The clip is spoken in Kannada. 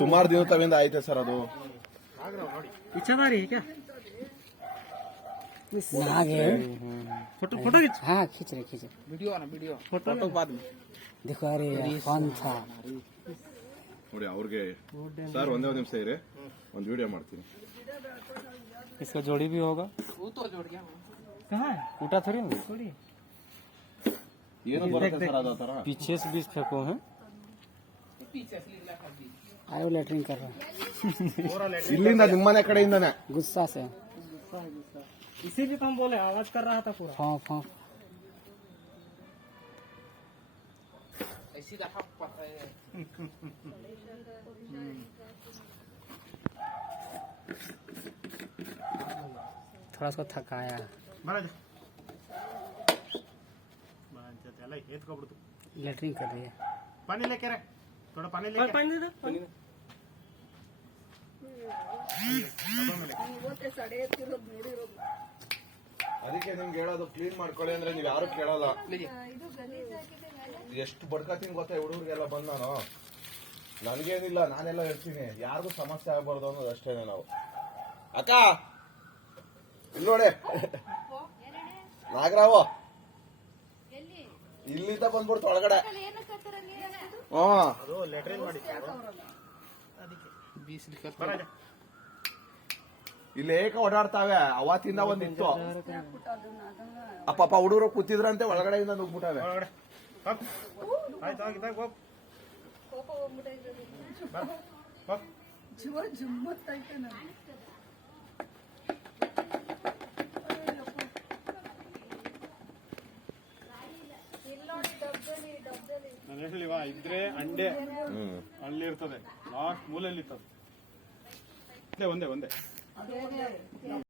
ಸುಮಾರು ದಿನ ತವಿಂದ ಆಯ್ತೆ ಸರ್ ಅದು इच्छाधारी है क्या? नाग है। फोटो फोटो खींच। हाँ खींच रहे वीडियो आना वीडियो फोटो बाद में देखो अरे कौन था ನೋಡಿ ಅವ್ರಿಗೆ ಸರ್ ಒಂದೇ ಒಂದು ನಿಮಿಷ ಇರಿ ಒಂದು ವಿಡಿಯೋ ಮಾಡ್ತೀನಿ इसका जोड़ी भी होगा वो तो जोड़ गया कहाँ है टूटा थोड़ी ना थोड़ी ಏನು ಬರುತ್ತೆ ಸರ್ ಅದ ತರ पीछे से बीच फेंको है आयो लेटरिंग कर रहा ಇಲ್ಲಿಂದ ನಿಮ್ಮನೆ ಕಡೆಯಿಂದನೇ गुस्सा से इसीलिए तो हम बोले आवाज कर रहा था पूरा फौं फौं ऐसी दफा पता है थोड़ा सा थकाया लेटरिंग कर रही है पानी लेके रहे थोड़ा पानी लेके पानी दे पानी ಅದಕ್ಕೆ ನಿಮ್ಗೆ ಹೇಳೋದು ಕ್ಲೀನ್ ಮಾಡ್ಕೊಳ್ಳಿ ಅಂದ್ರೆ ನೀವು ಯಾರು ಕೇಳಲ್ಲ ಎಷ್ಟು ಬಡ್ಕತೀನಿ ಗೊತ್ತಾ ಹುಡುಗರಿಗೆಲ್ಲ ಬಂದ್ ನಾನು ನನ್ಗೇನಿಲ್ಲ ನಾನೆಲ್ಲ ಹೇಳ್ತೀನಿ ಯಾರಿಗೂ ಸಮಸ್ಯೆ ಆಗ್ಬಾರ್ದು ಅನ್ನೋದು ಅಷ್ಟೇನೆ ನಾವು ಅಕ್ಕ ಇಲ್ಲಿ ನೋಡಿ ನಾಗರಾವು ಇಲ್ಲಿಂದ ಬಂದ್ಬಿಡ್ತು ಒಳಗಡೆ ಇಲ್ಲಿ ಏಕ ಓಡಾಡ್ತಾವೆ ಅವತ್ತಿಂದ ಒಂದಿತ್ತು ಅಪ್ಪ ಹುಡುಗರು ಕೂತಿದ್ರಂತೆ ಒಳಗಡೆಯಿಂದ ನುಗ್ಬಿಟ್ಟಾವೆ ನಾನು ಹೇಳಿವಾ ಇದ್ರೆ ಅಂಡೆ ಅಲ್ಲಿ ಇರ್ತದೆ ಲಾಸ್ಟ್ ಮೂಲೆಯಲ್ಲಿ ಇರ್ತದೆ ಒಂದೇ